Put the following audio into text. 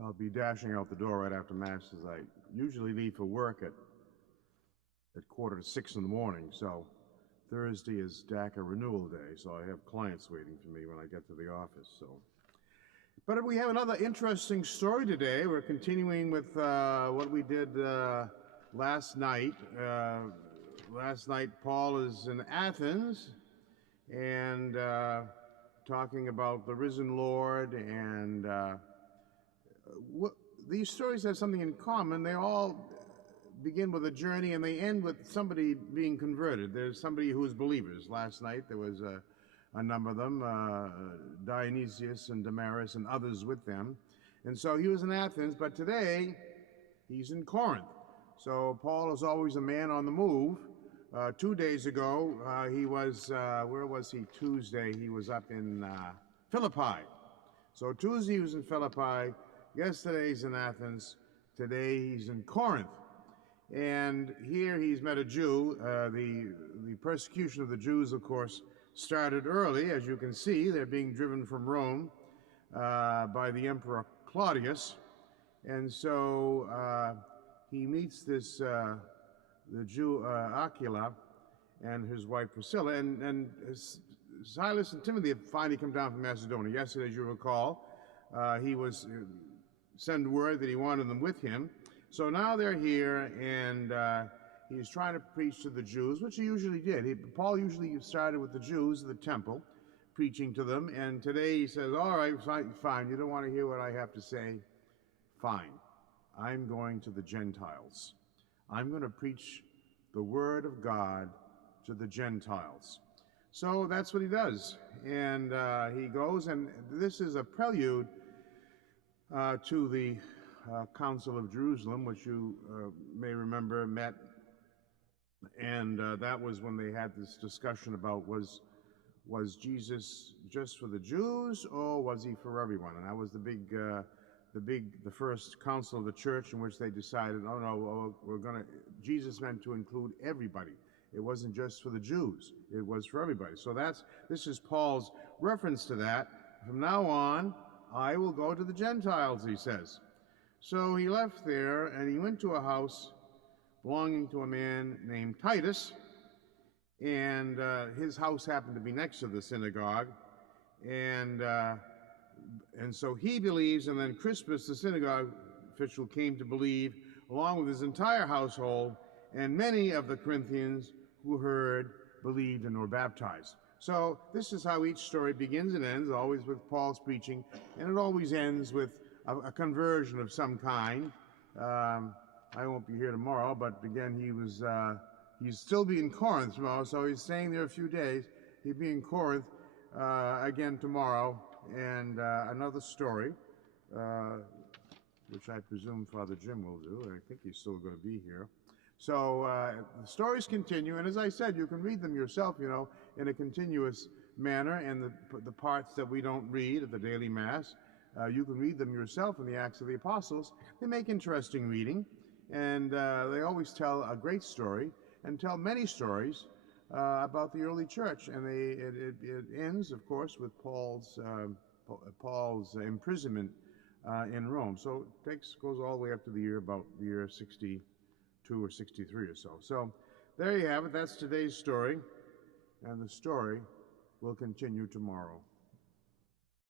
I'll be dashing out the door right after Mass, as I usually leave for work at 5:45 in the morning. So Thursday is DACA renewal day, so I have clients waiting for me when I get to the office. But we have another interesting story today. We're continuing with what we did last night. Last night, Paul is in Athens and talking about the risen Lord, and these stories have something in common. They all begin with a journey and they end with somebody being converted. There's somebody who is believers. Last night there was a number of them, Dionysius and Damaris and others with them. And so he was in Athens, but today he's in Corinth. So Paul is always a man on the move. 2 days ago, he was, where was he? Tuesday, he was up in Philippi. So Tuesday he was in Philippi, yesterday he's in Athens, today he's in Corinth. And here he's met a Jew. The persecution of the Jews, of course, started early. As you can see, they're being driven from Rome by the Emperor Claudius. And so he meets the Jew Aquila and his wife Priscilla. And Silas and Timothy have finally come down from Macedonia. Yesterday, as you recall, he was sent word that he wanted them with him. So now they're here, and he's trying to preach to the Jews, which he usually did. Paul usually started with the Jews of the temple, preaching to them, and today he says, all right, fine, you don't want to hear what I have to say? Fine. I'm going to the Gentiles. I'm going to preach the Word of God to the Gentiles. So that's what he does, and he goes, and this is a prelude to the Council of Jerusalem, which you may remember met, and that was when they had this discussion about was Jesus just for the Jews or was he for everyone? And that was the first council of the church in which they decided, oh no, Jesus meant to include everybody. It wasn't just for the Jews; it was for everybody. So this is Paul's reference to that. From now on, I will go to the Gentiles, he says. So he left there, and he went to a house belonging to a man named Titus, and his house happened to be next to the synagogue, and so he believes, and then Crispus, the synagogue official, came to believe, along with his entire household, and many of the Corinthians who heard believed and were baptized. So this is how each story begins and ends, always with Paul's preaching, and it always ends with a conversion of some kind. I won't be here tomorrow, but again, he's still be in Corinth tomorrow, so he's staying there a few days. He'll be in Corinth again tomorrow, and another story, which I presume Father Jim will do, and I think he's still going to be here. So the stories continue, and as I said, you can read them yourself, in a continuous manner, and the parts that we don't read at the daily Mass, you can read them yourself in the Acts of the Apostles. They make interesting reading, and they always tell a great story, and tell many stories about the early church, and it ends, of course, with Paul's imprisonment in Rome. So it goes all the way up to about the year 62 or 63 or so. So there you have it. That's today's story, and the story will continue tomorrow.